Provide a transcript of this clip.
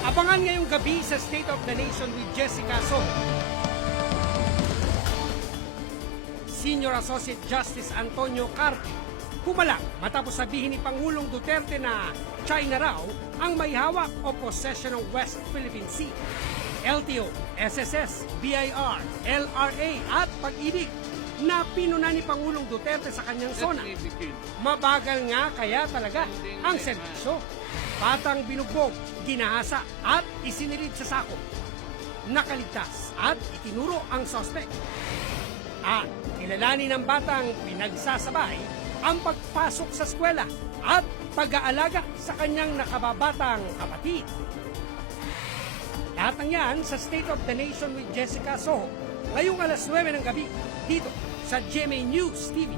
Abangan ngayong gabi sa State of the Nation with Jessica Soho. Senior Associate Justice Antonio Carte humalang matapos sabihin ni Pangulong Duterte na China raw ang may hawak o possession ng West Philippine Sea. LTO, SSS, BIR, LRA at Pag-ibig na pinuna ni Pangulong Duterte sa kanyang zona. Mabagal nga kaya talaga ang serbisyo. Batang binugbog, ginahasa at isinilid sa sako. Nakaligtas at itinuro ang suspect. At kilalanin ng batang pinagsasabay ang pagpasok sa eskwela at pag-aalaga sa kanyang nakababatang kapatid. Lahat ng yan sa State of the Nation with Jessica Soho ngayong alas 9 ng gabi dito sa GMA News TV.